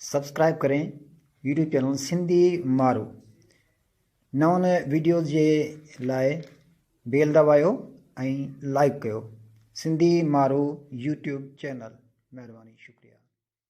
सब्सक्राइब करें YouTube channel Sindhi मारू। नवन वीडियो जे लाए बेल दबायो ऐं लाइक कयो। सिंधी मारू यूट्यूब चैनल। महिरबानी, शुक्रिया।